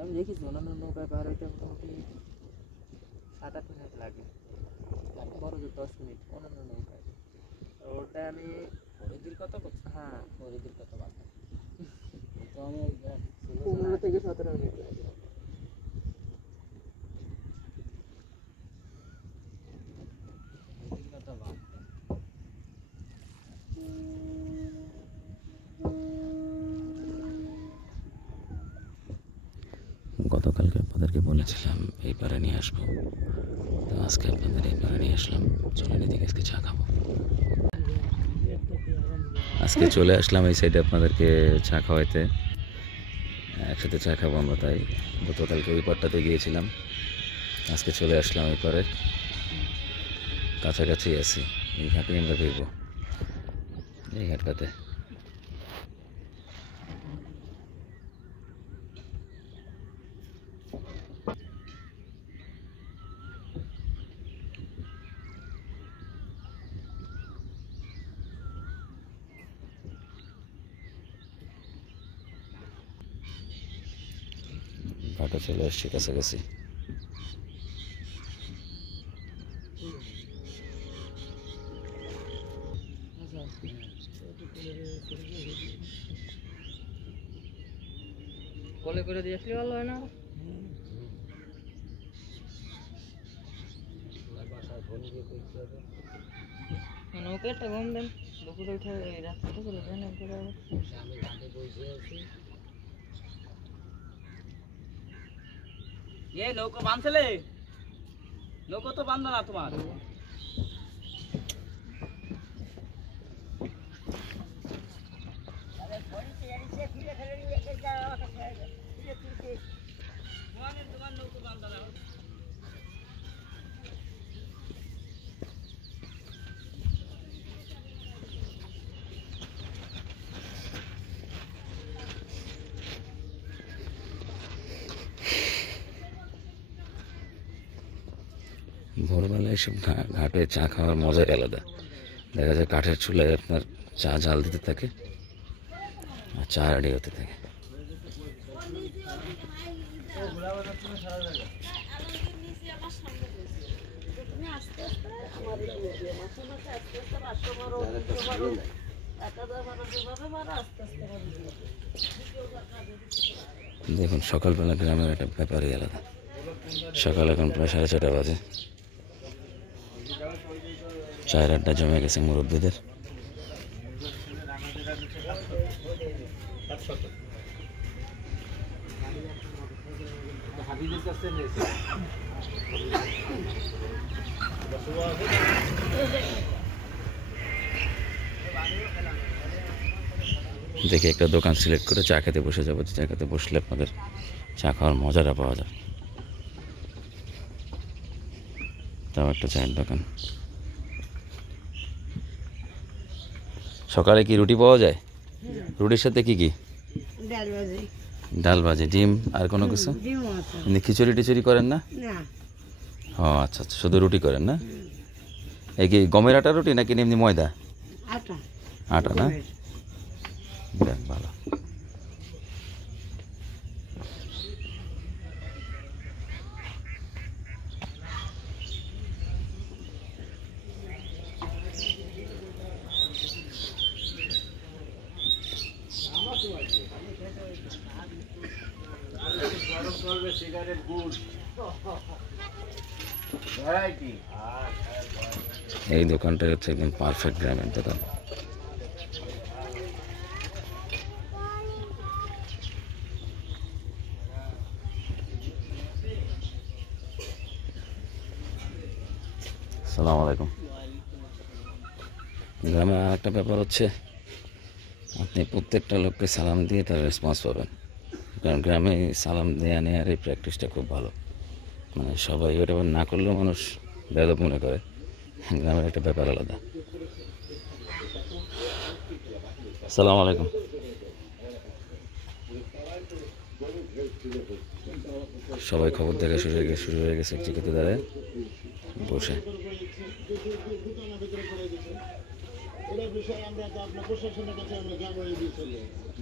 আমি দেখেছি অন্যান্য নৌকায় পার হইতে মোটামুটি 7-8 মিনিট লাগে, বড় যে 10 মিনিট অন্যান্য নৌকায়। ওটা আমি হরিদির কত করছি? হ্যাঁ, হরিদির কত বাধা তো আমি 15 থেকে 17 মিনিট লাগে। হরিদির কত বাধা গতকালকে আপনাদেরকে বলেছিলাম এই পারে নিয়ে আসবো, তো আজকে আপনাদের এই পারে নিয়ে আসলাম। চলেন এদিকে আজকে চা খাবো। আজকে চলে আসলাম এই সাইডে আপনাদেরকে চা খাওয়াইতে, একসাথে চা খাবো আমরা। তাই গতকালকে ওই পারটাতে গিয়েছিলাম, আজকে চলে আসলাম এই পারে, কাছাকাছি আছি। এই ঘাটেই আমরা ফিরবো, এই ঘাটটাতে। ঘাটে চলে আসছি কাছাকাছি। কলে করে দিয়ে আসলে ভালো হয় না? ওকে একটা ঘুম দেন, দুপুরে উঠে রাস্তাটা চলে যায় না। আমি ঘাটে বসে আছি। নৌকো বাঁধছিলে? নৌকো তো বাঁধলো না তোমার। তোমার নৌকো বাঁধলো না। ভোরবেলায় এসব ঘাটে চা খাওয়ার মজাই আলাদা। দেখা যায় কাঠের চুলায় আপনার চা জাল দিতে থাকে আর চা রেডি হতে থাকে। দেখুন সকালবেলা গ্রামের একটা ব্যাপারই আলাদা। সকাল এখন প্রায় 6:30 বাজে, চায়ের আড্ডা জমে গেছে মুরব্বীদের। দেখি একটা দোকান সিলেক্ট করে চা খেতে বসে যাবো, চা খেতে বসলে আপনাদের চা খাওয়ার মজাটা পাওয়া যাবে। তাও একটা চায়ের দোকান। সকালে কি রুটি পাওয়া যায়? রুটির সাথে কি কি? ডাল ভাজি, ডিম, আর কোনো কিছু? এমনি খিচুড়ি টিচুড়ি করেন না? ও আচ্ছা আচ্ছা, শুধু রুটি করেন না? এই কি গমের আটা রুটি নাকি এমনি ময়দা? আটা না? দেখ ভালো। এই দোকানটা হচ্ছে একদম পারফেক্ট গ্রামের দোকান। আসসালামু আলাইকুম। গ্রামে আর একটা ব্যাপার হচ্ছে, আপনি প্রত্যেকটা লোককে সালাম দিয়ে তার রেসপন্স পাবেন। কারণ গ্রামে সালাম দেওয়া নেওয়ার এই প্র্যাকটিসটা খুব ভালো। মানে সবাই ওটা না করলেও মানুষ বেদব মনে করে। গ্রামের একটা ব্যাপার আলাদা। আসসালামু আলাইকুম। সবাই খবর দেখা শুরু হয়ে গেছে চিকিতে দাঁড়ায়। বসে।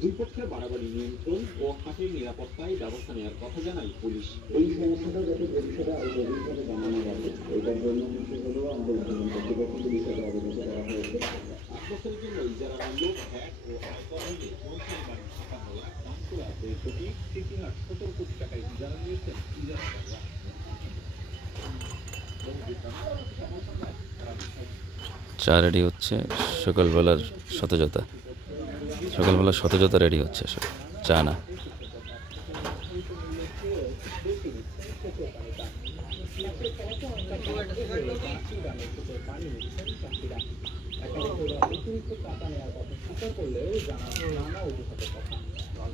দুই পক্ষের বাড়াবাড়ি নিয়ন্ত্রণ ও হাটের নিরাপত্তায় ব্যবস্থা নেওয়ার কথা জানায় পুলিশ। এই সমস্যাটা যাতে ভবিষ্যতে আরো গভীরভাবে জানানো যাবে এটার জন্য হলো আমাদের কর্তৃপক্ষকে বিষয়টা অবগত করা হয়েছে। 8 বছরের জন্য ইজারা মূল্য ভ্যাট ও আয়কর হলে সরকারি বাড়ি থাকা হওয়া কাউন্সিলর 2,17 কোটি টাকায় ইজারা নিয়েছেন ইজারাদাররা। চা রেডি হচ্ছে, সকালবেলার সতেজতা রেডি হচ্ছে, চা না।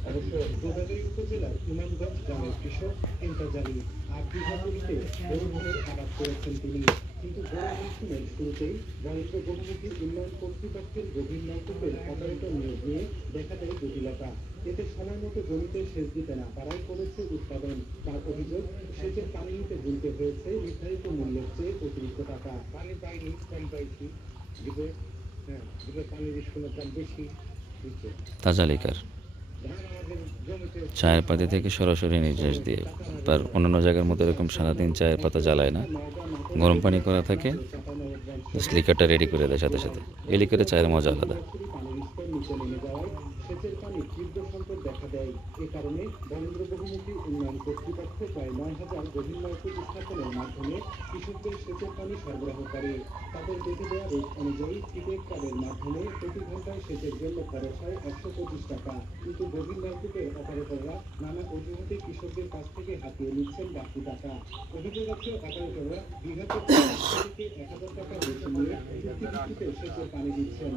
অবশ্য গোদাগাড়ী উপজেলার ইমামগঞ্জ গ্রামের কৃষক এন্টাজারি 8 বিঘা জমিতে গরু ধানের আবাদ করেছেন তিনি। কিন্তু গরু মৌসুমের শুরুতেই বরেন্দ্র বহুমুখী উন্নয়ন কর্তৃপক্ষের গভীর নলকূপের অপারেটর নিয়োগ নিয়ে দেখা দেয় জটিলতা। এতে সময় মতো জমিতে সেচ দিতে না পারায় কমেছে উৎপাদন। তার অভিযোগ, সেচের পানি নিতে গুনতে হয়েছে নির্ধারিত মূল্যের চেয়ে অতিরিক্ত টাকা। পানি পাইনি, কম পাইছি, পানির স্কুলের দাম বেশি। তাজালিকার চায়ের পাতা থেকে সরাসরি নির্দেশ দিয়ে, তার অন্যান্য জায়গার মতো এরকম সারাদিন চায়ের পাতা জ্বালায় না, গরম পানি করা থাকে, লিকারটা রেডি করে দেয় সাথে সাথে। এই লিকারে চায়ের মজা আলাদা। সেচের পানি তীব্র সংকট দেখা দেয়। এ কারণে বরেন্দ্র বহুমুখী উন্নয়ন কর্তৃপক্ষ প্রায় 9,000 গভীর নলকূপ স্থাপনের মাধ্যমে কৃষকদের সেচের পানি সরবরাহ করে। তাদের বেঁধে দেওয়া রেট অনুযায়ী প্রিপেড কার্ডের মাধ্যমে প্রতি ঘন্টায় সেচের জন্য খরচ হয় 125 টাকা। কিন্তু গভীর নলকূপের অপারেটররা নানা অজুহাতে কৃষকদের কাছ থেকে হাতিয়ে নিচ্ছেন বাড়তি টাকা। অভিযোগ আছে, অপারেটররা বিঘাতে 500 থেকে 1,000 টাকা বেশি নিয়ে চুক্তিভিত্তিতে সেচের পানি দিচ্ছেন।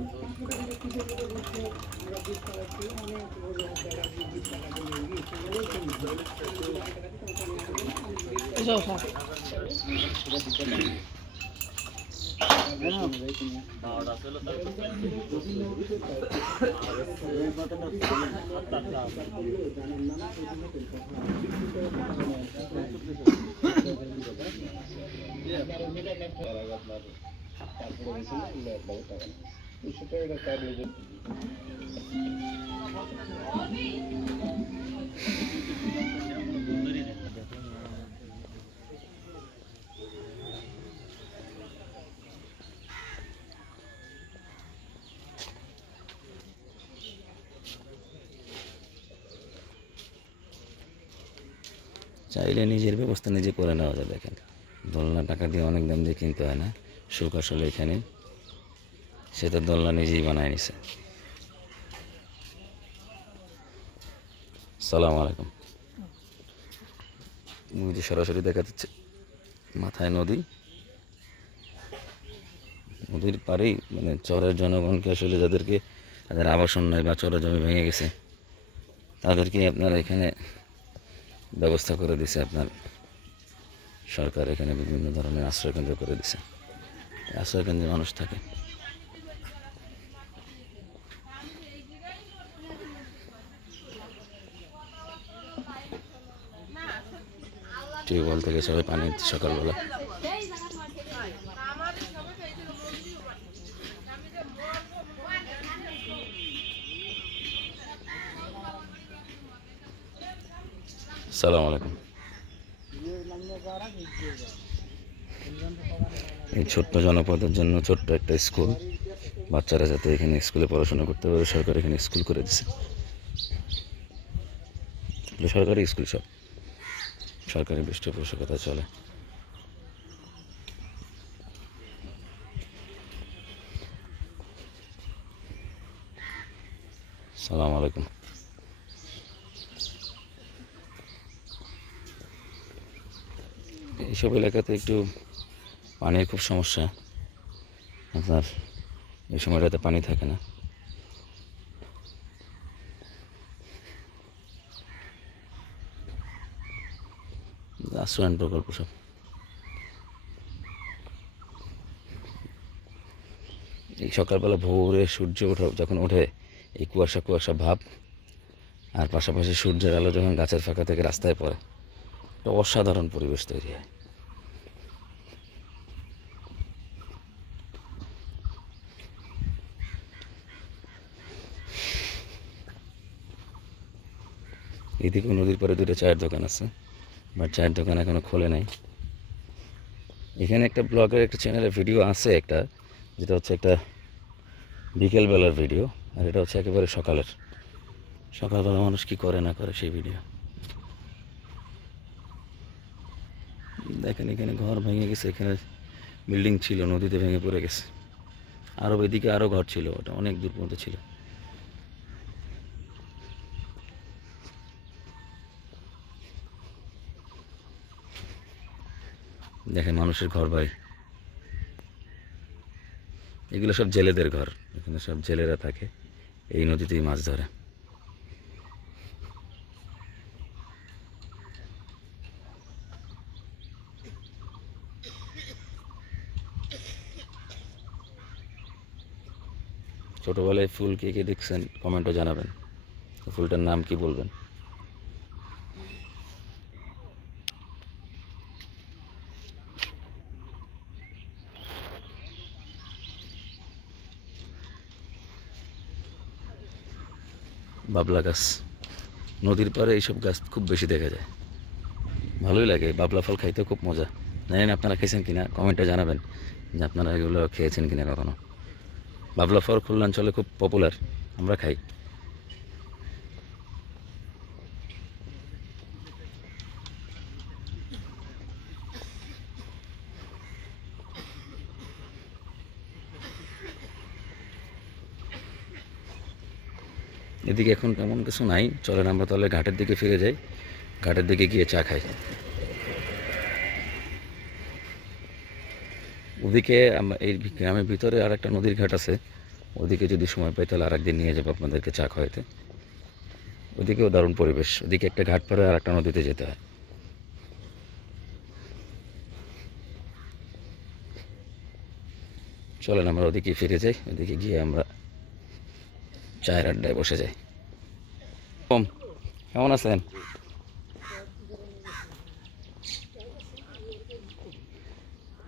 চাইলে নিজের ব্যবস্থা নিজে করে নেওয়া যায়। দেখেন, দোলনা টাকা দিয়ে অনেক দাম দিয়ে কিনতে হয় না, সুখ আসলে এখানে। সেটা দোলনা নিজেই বানায় নিছে। সালাম আলাইকুম। যে সরাসরি দেখা যাচ্ছে মাথায় নদী, নদীর পাড়েই মানে চরের জনগণকে আসলে যাদেরকে তাদের আবাসন নাই বা চরের জমি ভেঙে গেছে তাদেরকে আপনার এখানে ব্যবস্থা করে দিছে। আপনার সরকার এখানে বিভিন্ন ধরনের আশ্রয়কেন্দ্র করে দিছে। আশ্রয়কেন্দ্রে মানুষ থাকে। টিউবওয়েল থেকে সবাই পানি সকালবেলা। সালাম আলাইকুম। এই ছোট্ট জনপদের জন্য ছোট্ট একটা স্কুল, বাচ্চারা যাতে এখানে স্কুলে পড়াশোনা করতে পারে, সরকার এখানে স্কুল করে দিছে। সরকারি স্কুল, সব সরকারি পৃষ্ঠপোষকতা চলে। সালাম আলাইকুম। এইসব এলাকাতে একটু পানির খুব সমস্যা। আপনার এই সময়টাতে পানি থাকে না। আশ্রয়ণ প্রকল্প সব। এই সকালবেলা ভোরে সূর্য যখন ওঠে, এই কুয়াশা কুয়াশা ভাব, আর পাশাপাশি সূর্যের আলো যখন গাছের ফাঁকা থেকে রাস্তায় পড়ে, একটা অসাধারণ পরিবেশ তৈরি হয়। এদিকে নদীর পাড়ে দুটো চায়ের দোকান আছে, বাট চায়ের দোকান এখনো খোলে নাই। এখানে একটা ব্লগের একটা চ্যানেলের ভিডিও আছে একটা, যেটা হচ্ছে একটা বিকেলবেলার ভিডিও, আর এটা হচ্ছে একেবারে সকালবেলা মানুষ কি করে না করে সেই ভিডিও। দেখেন এখানে ঘর ভেঙে গেছে, এখানে বিল্ডিং ছিল নদীতে ভেঙে পড়ে গেছে। আরও এদিকে আরও ঘর ছিল, ওটা অনেক দূর পর্যন্ত ছিল। দেখেন মানুষের ঘর বাড়ি, এগুলো সব জেলেদের ঘর, এখানে সব জেলেরা থাকে, এই নদীতেই মাছ ধরে। ছোটোবেলায় ফুল কে কে দেখছেন কমেন্টও জানাবেন, ফুলটার নাম কি বলবেন। বাবলা গাছ, নদীর পাড়ে এইসব গাছ খুব বেশি দেখা যায়, ভালোই লাগে। বাবলা ফল খাইতে খুব মজা। জানি না আপনারা খেয়েছেন কিনা, কমেন্টে জানাবেন যে আপনারা এগুলো খেয়েছেন কিনা কখনো। বাবলা ফল খুলনা অঞ্চলে খুব পপুলার, আমরা খাই। এদিকে এখন তেমন কিছু নাই, চলেন আমরা তাহলে ঘাটের দিকে ফিরে যাই, ঘাটের দিকে গিয়ে চা খাই। ওদিকে এই গ্রামের ভিতরে আর একটা নদীর ঘাট আছে, ওদিকে যদি সময় পাই তাহলে আরেকদিন নিয়ে যাবো আপনাদেরকে চা খাওয়াইতে। ওদিকেও দারুণ পরিবেশ, ওদিকে একটা ঘাট পরে আর একটা নদীতে যেতে হয়। চলেন আমরা ওদিকে ফিরে যাই, ওদিকে গিয়ে আমরা চায়ের আড্ডায় বসে যাই। কেমন আছেন?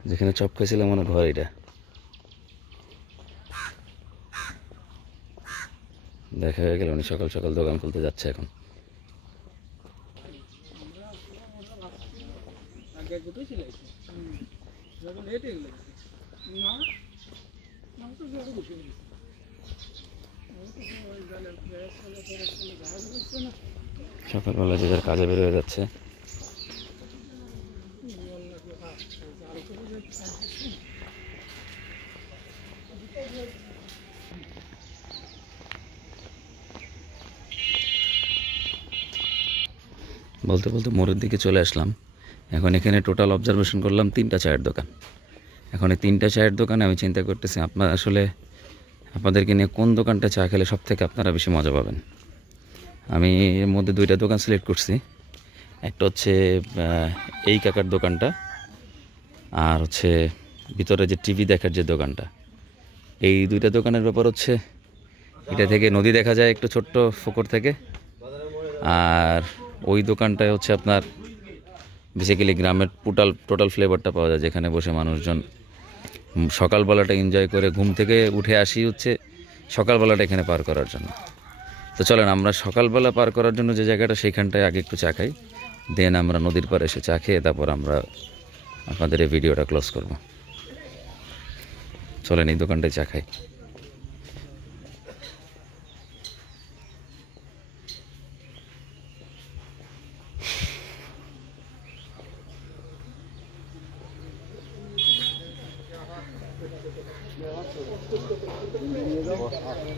যেখানে চপ খাইছিলাম মনে ঘর এটা, দেখা হয়ে গেল। উনি সকাল সকাল দোকান খুলতে যাচ্ছে এখন। সকালবেলা যে যার কাজে বের হয়ে যাচ্ছে। বলতে বলতে মোড়ের দিকে চলে আসলাম। এখন এখানে টোটাল অবজারভেশন করলাম 3টা চায়ের দোকান। এখন এই 3টা চায়ের দোকানে আমি চিন্তা করতেছি আপনাদেরকে নিয়ে কোন দোকানটা চা খেলে সব থেকে আপনারা বেশি মজা পাবেন। আমি এর মধ্যে 2টা দোকান সিলেক্ট করছি। একটা হচ্ছে এই কাকার দোকানটা, আর হচ্ছে ভিতরে যে টিভি দেখার যে দোকানটা। এই 2টা দোকানের ব্যাপার হচ্ছে, এটা থেকে নদী দেখা যায় একটু ছোট্ট পুকুর থেকে, আর ওই দোকানটায় হচ্ছে আপনার বেসিক্যালি গ্রামের টোটাল ফ্লেভারটা পাওয়া যায়, যেখানে বসে মানুষজন সকালবেলাটা এনজয় করে, ঘুম থেকে উঠে আসি হচ্ছে সকালবেলাটা এখানে পার করার জন্য। তো চলেন আমরা সকালবেলা পার করার জন্য যে জায়গাটা, সেইখানটায় আগে একটু চা খাই, দেন আমরা নদীর পাড়ে এসে চা খেয়ে তারপর আমরা আপনাদের এই ভিডিওটা ক্লোজ করব। চলেন এই দোকানটায় চা খাই।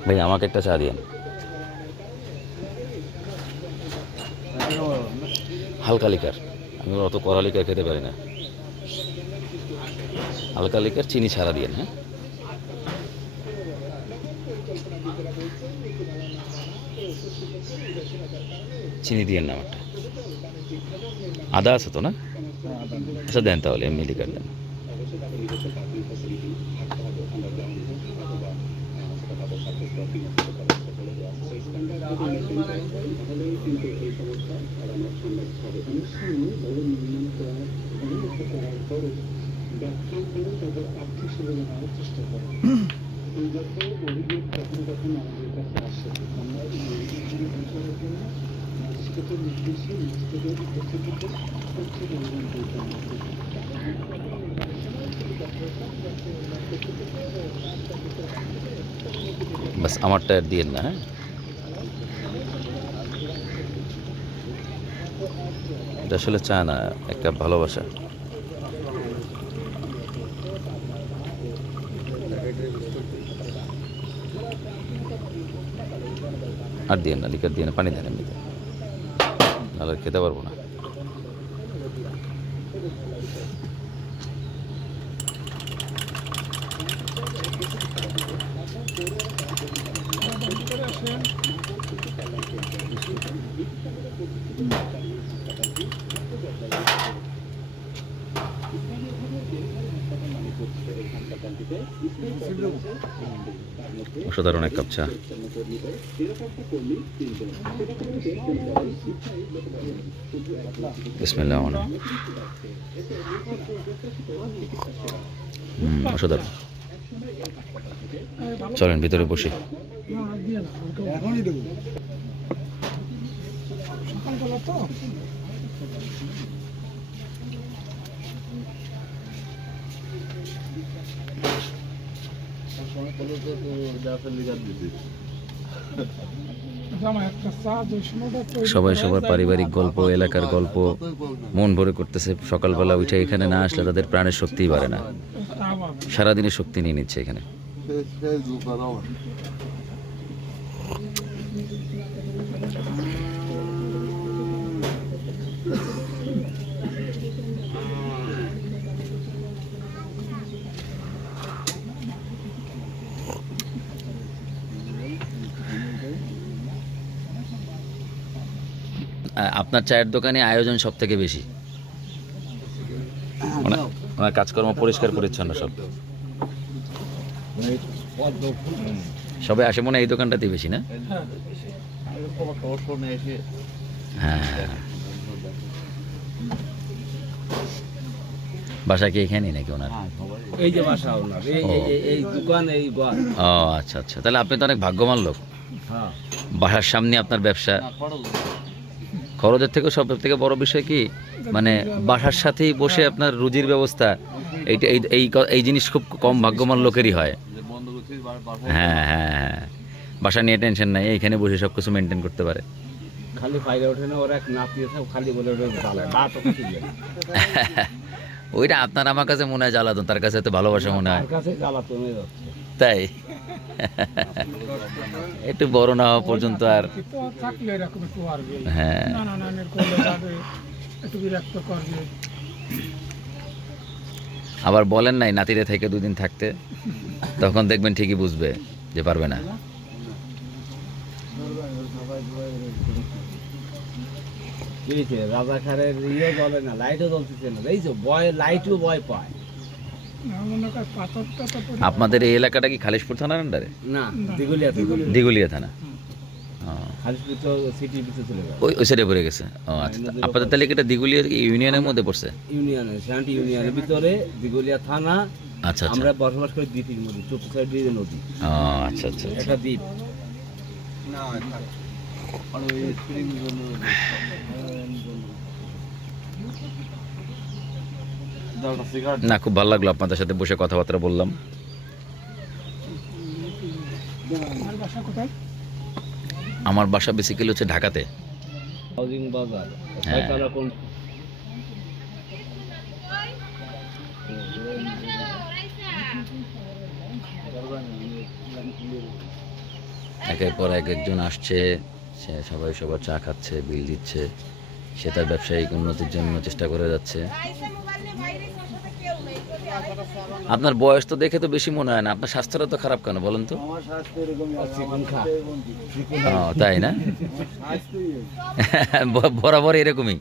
ভাই আমাকে একটা চা দিয়েন, হালকা লিকার। আমি অত কড়া লিকার খেতে পারি না, হালকা লিকার চিনি ছাড়া দিয়েন। হ্যাঁ, চিনি দিয়েন না আমারটা। আদা আছে তো না? আচ্ছা দেন তাহলে, এমনি লিকার দেন। সেতুর নির্দেশে নিচ থেকে উপস্থিত হতে হচ্ছে নির্মাণ পরিচালনাকে। বাস আমার টায়ার দিয়ে না, হ্যাঁ এটা আসলে চায় না, একটা ভালোবাসা। আর দিয়ে না, লিকার দিয়ে না, পানি দেন এমনিতে, নাহলে খেতে পারবো না। অসাধারণ এক কাপ চা। বিসমিল্লাহ। অসাধারণ। চলেন ভিতরে বসি। সবাই সবার পারিবারিক গল্প, এলাকার গল্প মন ভরে করতেছে। সকালবেলা উঠে এখানে না আসলে তাদের প্রাণের শক্তিই বাড়ে না, সারাদিনের শক্তি নিয়ে নিচ্ছে এখানে। আপনার চায়ের দোকানে আয়োজন সব থেকে বেশি, ওনার কাজকর্ম পরিষ্কার পরিচ্ছন্ন সব, সবাই আসে মনে হয় এই দোকানটাতেই বেশি না? হ্যাঁ, বাসা কি এখানেই নাকি ওনার? এই যে বাসা ওনার, এই দোকান, এই ঘর। ও আচ্ছা আচ্ছা, তাহলে আপনি তো অনেক ভাগ্যবান লোক। হ্যাঁ, বাসার সামনে আপনার ব্যবসা। খরচের থেকেও সব থেকে বড় বিষয় কি, মানে বাসার সাথেই বসে আপনার রুজির ব্যবস্থা, এইটা এই জিনিস খুব কম ভাগ্যবান লোকেরই হয়। হ্যাঁ হ্যাঁ হ্যাঁ, বাসা নিয়ে টেনশন নাই, এইখানে বসে সব কিছু মেনটেন করতে পারে। খালি ফাইলে ওঠে না, ওরা এক নাতি আছে, খালি বলে ওঠে জ্বালায়, ভাত ওকে দিলে। ওইটা আপনার আমার কাছে মনে হয় জ্বালাতন, তার কাছে তো ভালোবাসা মনে হয়। তার কাছে জ্বালাতন হয়ে যাচ্ছে। তাই একটু বড় না হওয়া পর্যন্ত আর হ্যাঁ, আবার বলেন নাই নাতিরে থেকে 2 দিন থাকতে, তখন দেখবেন ঠিকই বুঝবে যে পারবে না। রাজাখারের ইয়ে জ্বলে না, লাইটও জ্বলতেছে না, এই যে ভয়, লাইটও ভয় পায়। আপনাদের এই এলাকাটা কি খালিশপুর থানার আন্ডারে? না, দিগুলিয়া, দিগুলিয়া থানা। খালিশপুর তো সিটির ভিতরে চলে গেল, ওই সাইডে পড়ে গেছে। ও আচ্ছা, আপনাদের তাহলে এটা দিগুলিয়া ইউনিয়নের মধ্যে পড়ছে? ইউনিয়নে, শান্তি ইউনিয়নের ভিতরে দিগুলিয়া থানা। আচ্ছা আচ্ছা, আমরা বসবাস করি দ্বীপের মধ্যে, চতুর্থ সাইডে নদী। ও আচ্ছা আচ্ছা, একটা দ্বীপ। না, খুব ভালো লাগলো আপনাদের সাথে বসে কথাবার্তা বললাম। আমার বাসা বেসিক্যালি হচ্ছে ঢাকাতে। হাউজিং বাজার, হ্যাঁ। একের পর একজন আসছে, সে সবাই সবার চা খাচ্ছে, বিল দিচ্ছে, সে তার ব্যবসায়িক উন্নতির জন্য চেষ্টা করে যাচ্ছে। আপনার বয়স তো দেখে তো বেশি মনে হয় না, আপনার স্বাস্থ্যটা তো খারাপ কেন বলেন তো? তাই না? বরাবর এরকমই।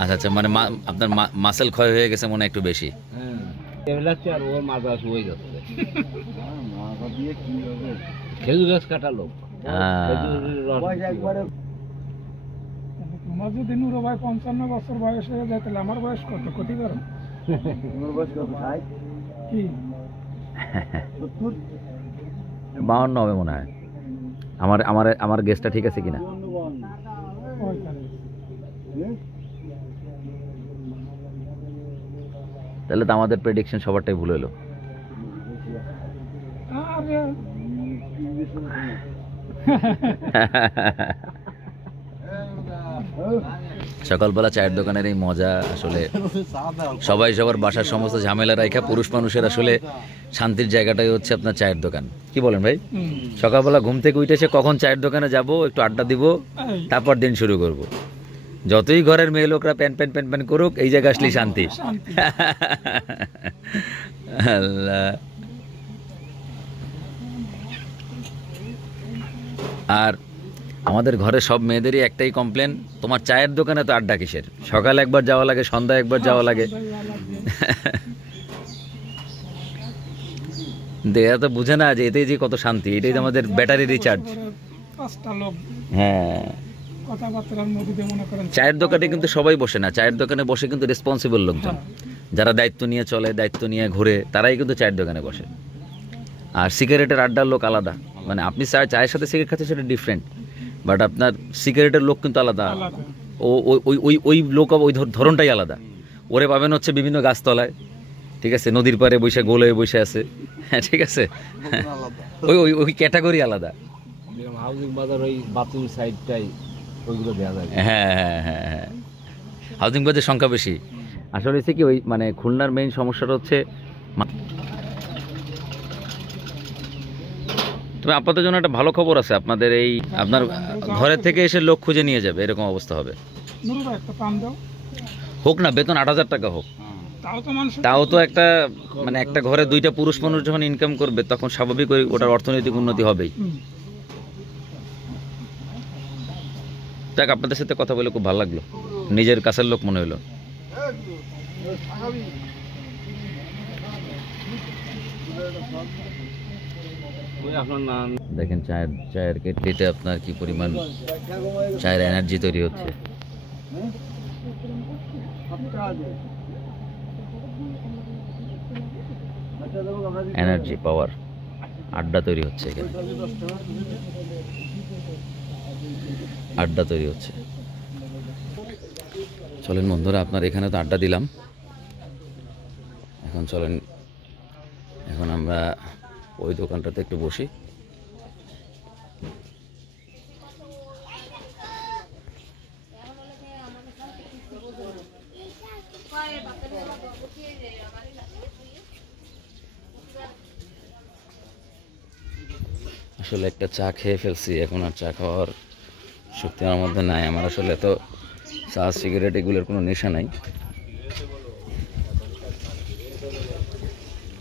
আচ্ছা আচ্ছা, মানে আপনার মাসেল ক্ষয় হয়ে গেছে মনে হয় একটু বেশি। আর ওর মাজা হয়ে যাচ্ছে, খেজুর গাছ কাটা লোক। তোমার যদি নুরো ভাই 55 বছর বয়স হয়ে যায়, তাহলে আমার বয়স কত? ক্ষতি করো কি 52 হবে মনে হয়। আমার আমার আমার গেসটা ঠিক আছে কিনা? ওইখানে তাহলে তো আমাদের প্রেডিকশন সবারটাই ভুল হলো। আরে সকালবেলা চায়ের দোকানের এই মজা আসলে সবাই সবার বাসার সমস্ত ঝামেলা রাখা পুরুষ মানুষের আসলে শান্তির জায়গাটাই হচ্ছে আপনার চায়ের দোকান। কি বলেন ভাই? সকালবেলা ঘুম থেকে উঠে এসে কখন চায়ের দোকানে যাব, একটু আড্ডা দিব, তারপর দিন শুরু করব। যতই ঘরের মেয়ে লোকরা প্যান প্যান প্যান প্যান করুক, এই জায়গা আসলেই শান্তি। আল্লাহ। আর আমাদের ঘরে সব মেয়েদেরই একটাই কমপ্লেন, তোমার চায়ের দোকানে তো আড্ডা কিসের? সকালে একবার যাওয়া লাগে, সন্ধ্যায় একবার যাওয়া লাগে। দেয়া তো বুঝে না যে এতেই যে কত শান্তি, এটাই তো আমাদের ব্যাটারি রিচার্জ। 5টা লোক হ্যাঁ, কথাবার্তার মধ্যে মনে করেন চায়ের দোকানে কিন্তু সবাই বসে না, চায়ের দোকানে বসে কিন্তু রেসপন্সিবল লোকজন, যারা দায়িত্ব নিয়ে চলে, দায়িত্ব নিয়ে ঘুরে, তারাই কিন্তু চায়ের দোকানে বসে। আর সিগারেটের আড্ডার লোক আলাদা, মানে আপনি চায়ের সাথে সিগারেট খাচ্ছেন সেটা ডিফারেন্ট, বাট আপনার সিগারেটের লোক কিন্তু আলাদা। ও ওই ওই ওই লোক ওই ধরনটাই আলাদা। ওরে পাবেন হচ্ছে বিভিন্ন গাছতলায়, ঠিক আছে, নদীর পাড়ে বসে গোল হয়ে বসে আছে, হ্যাঁ ঠিক আছে, ওই ওই ওই ক্যাটাগরি আলাদা। হাউজিং বাজার ওই বাথরুম সাইডটাই ওইগুলো দেওয়া যায়। হ্যাঁ হ্যাঁ হ্যাঁ হ্যাঁ, হাউজিং বাজারের সংখ্যা বেশি। আসলে হচ্ছে কি, ওই মানে খুলনার মেইন সমস্যাটা হচ্ছে, তবে আপনাদের জন্য একটা ভালো খবর আছে, আপনাদের এই আপনার ঘরের থেকে এসে লোক খুঁজে নিয়ে যাবে, এরকম অবস্থা হবে। নুরু ভাই একটা পান দাও, হোক না বেতন 8,000 টাকা হোক, তাও তো মানুষ তাও তো একটা মানে একটা ঘরে 2টা পুরুষ মানুষ যখন ইনকাম করবে, তখন স্বাভাবিক ওটার অর্থনৈতিক উন্নতি হবেই। দেখ, আপনাদের সাথে কথা বলে খুব ভালো লাগলো, নিজের কাছের লোক মনে হলো। ওই আপনার নাম দেখেন চায়ের কেটলিতে আপনার কি পরিমাণ চায়ের এনার্জি তৈরি হচ্ছে। এনার্জি পাওয়ার আড্ডা তৈরি হচ্ছে এখানে, আড্ডা তৈরি হচ্ছে। চলেন বন্ধুরা, আপনার এখানে তো আড্ডা দিলাম, এখন চলেন, এখন আমরা ওই দোকানটাতে একটু বসি। আসলে একটা চা খেয়ে ফেলছি, এখন আর চা খাওয়ার শক্তি আমার মধ্যে নাই। আমার আসলে এত চা সিগারেট এগুলোর কোনো নেশা নাই।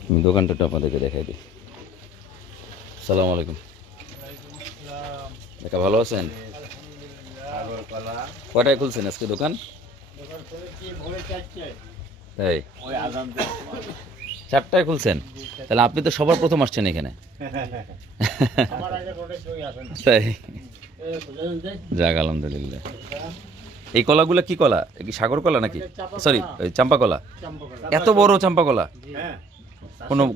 আমি দোকানটা একটু আপনাদেরকে দেখাই দিই। সালাম আলাইকুম দেখা, ভালো আছেন? কটায় খুলছেন আজকে দোকান? তাই 4টায় খুলছেন? তাহলে আপনি তো সবার প্রথম আসছেন এখানে। তাই যাক, আলহামদুলিল্লাহ। এই কলাগুলো কি কলা? কি সাগর কলা নাকি? সরি, চাম্পা কলা। এত বড় চাম্পা কলা,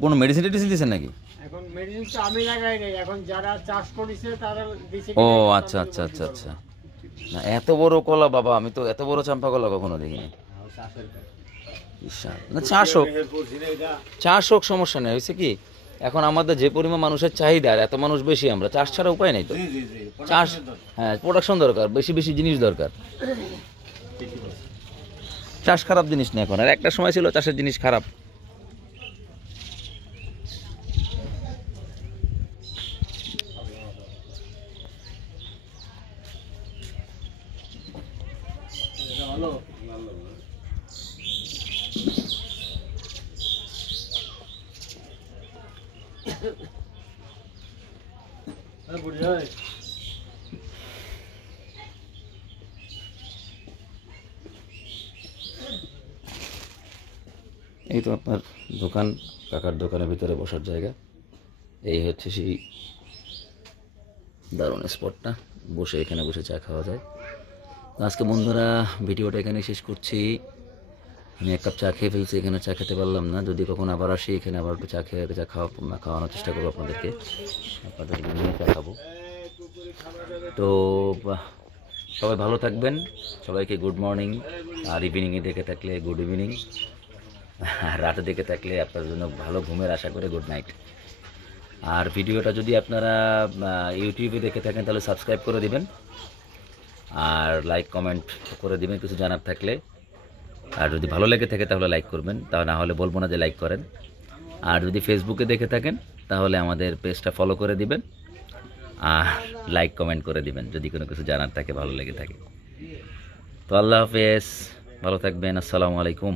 কোনো মেডিসিন টেডিসিন দিয়েছেন নাকি? এখন মেডিসিন তো আমি লাগাই নাই, এখন যারা চাষ করেছে তারা দিছে। ও আচ্ছা আচ্ছা আচ্ছা আচ্ছা, না এত বড় কলা বাবা, আমি তো এত বড় চাম্পা কলা কখনো দেখিনি। না চাষ হোক, সমস্যা নেই। হয়েছে কি, এখন আমাদের যে পরিমাণ মানুষের চাহিদা, এত মানুষ বেশি, আমরা চাষ ছাড়া উপায় নেই তো। চাষ, হ্যাঁ, প্রোডাকশন দরকার, বেশি বেশি জিনিস দরকার। চাষ খারাপ জিনিস না এখন, আর একটা সময় ছিল চাষের জিনিস খারাপ। এই তো আপনার দোকান, কাকার দোকানের ভিতরে বসার জায়গা। এই হচ্ছে সেই দারুণ স্পটটা, বসে এখানে বসে চা খাওয়া যায়। আজকে বন্ধুরা ভিডিওটা এখানে শেষ করছি। আমি 1 কাপ চা খেয়ে ফেলছি, এখানে চা খেতে পারলাম না। যদি কখন আবার আসি এখানে আবার একটু চা খাওয়ানোর চেষ্টা করবো আপনাদেরকে নিয়ে চা খাবো। তো সবাই ভালো থাকবেন, সবাইকে গুড মর্নিং, আর ইভিনিংয়ে দেখে থাকলে গুড ইভিনিং, আর রাতে দেখে থাকলে আপনার জন্য ভালো ঘুমের আশা করে গুড নাইট। আর ভিডিওটা যদি আপনারা ইউটিউবে দেখে থাকেন তাহলে সাবস্ক্রাইব করে দিবেন, আর লাইক কমেন্ট করে দিবেন কিছু জানার থাকলে। আর যদি ভালো লেগে থাকে তাহলে লাইক করবেন, তা না হলে বলবো না যে লাইক করেন। আর যদি ফেসবুকে দেখে থাকেন তাহলে আমাদের পেজটা ফলো করে দিবেন, আর লাইক কমেন্ট করে দিবেন যদি কোনো কিছু জানার থাকে, ভালো লেগে থাকে। তো আল্লাহ হাফেজ, ভালো থাকবেন, আসসালামু আলাইকুম।